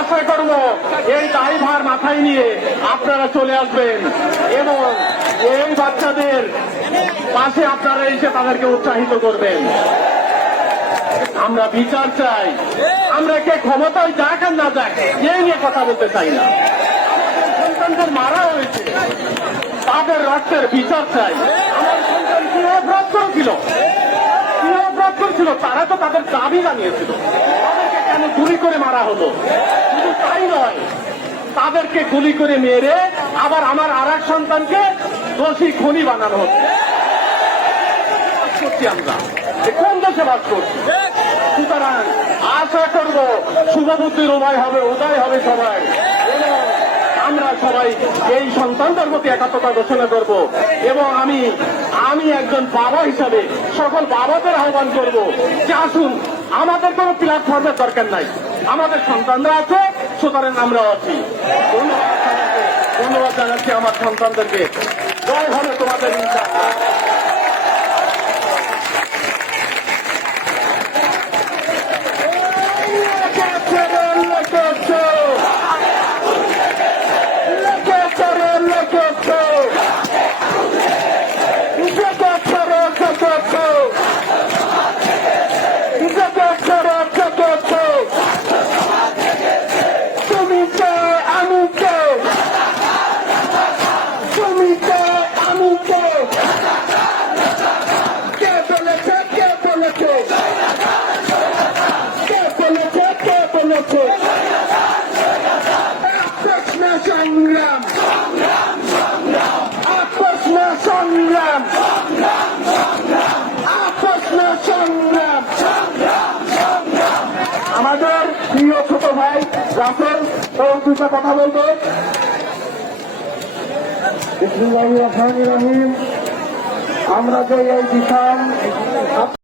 আশা করব এই দায়ভার মাথায় নিয়ে আপনারা চলে আসবেন এবং এই বাচ্চাদের পাশে আপনারা এসে তাদেরকে উৎসাহিত করবেন। আমরা বিচার চাই, আমরা কে ক্ষমতায় যাক আর না যাক এই নিয়ে কথা বলতে চাই না। সন্তানদের মারা হয়েছে, তাদের রক্তের বিচার চাই। আমার সন্তান কি অপরাধ করেছিল, তারা তো তাদের দাবি জানিয়েছিল, তাদেরকে কেন গুলি করে মারা হলো? শুধু তাই নয়, তাদেরকে গুলি করে মেরে আবার আমার আর এক সন্তানকে দোষী খুনি বানানো হচ্ছে। আমরা কোন দেশে বাস করছি? সুতরাং আশা করব শুভবুদ্ধির উদয় হবে সবাই, এবং আমরা সবাই এই সন্তানদের প্রতি একাত্মতা ঘোষণা করব। এবং আমি একজন বাবা হিসাবে সকল বাবাদের আহ্বান করব যে আসুন, আমাদের কোনো প্ল্যাটফর্মের দরকার নাই, আমাদের সন্তানরা আছে, সুতরাং আমরা আছি। ধন্যবাদ জানাচ্ছি আমার সন্তানদেরকে। জয় হবে তোমাদের ইনশাআল্লাহ। আমাদের প্রিয় ছোট ভাই রাসেল দুটা কথা বলবো। বিসমিল্লাহির রহমানির রহিম। আমরা যে এই বিশাল